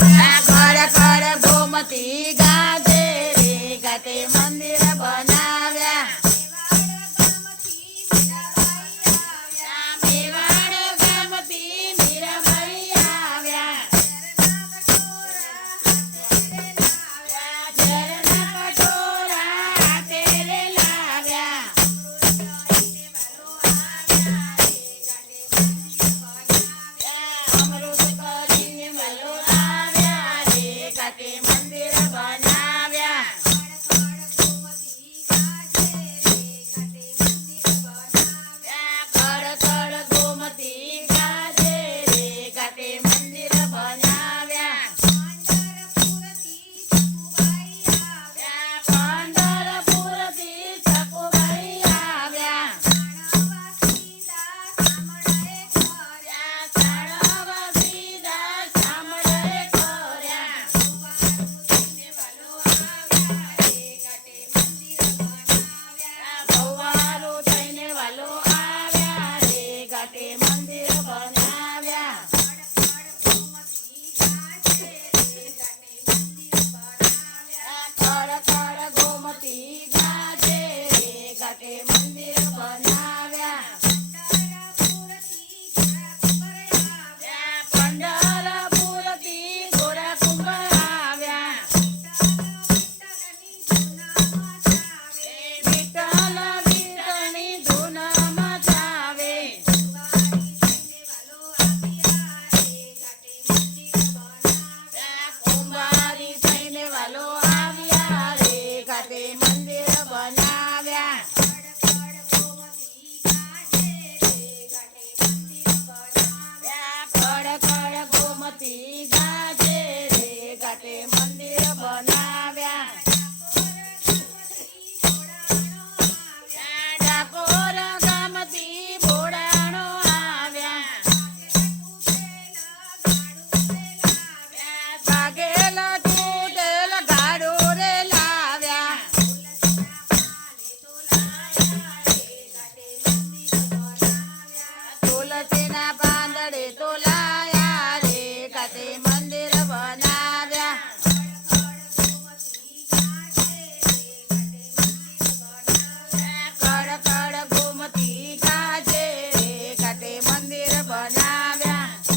ઘર ઘર ગોમતી ગાજે રે ગાતે મંદિર બન Jackie.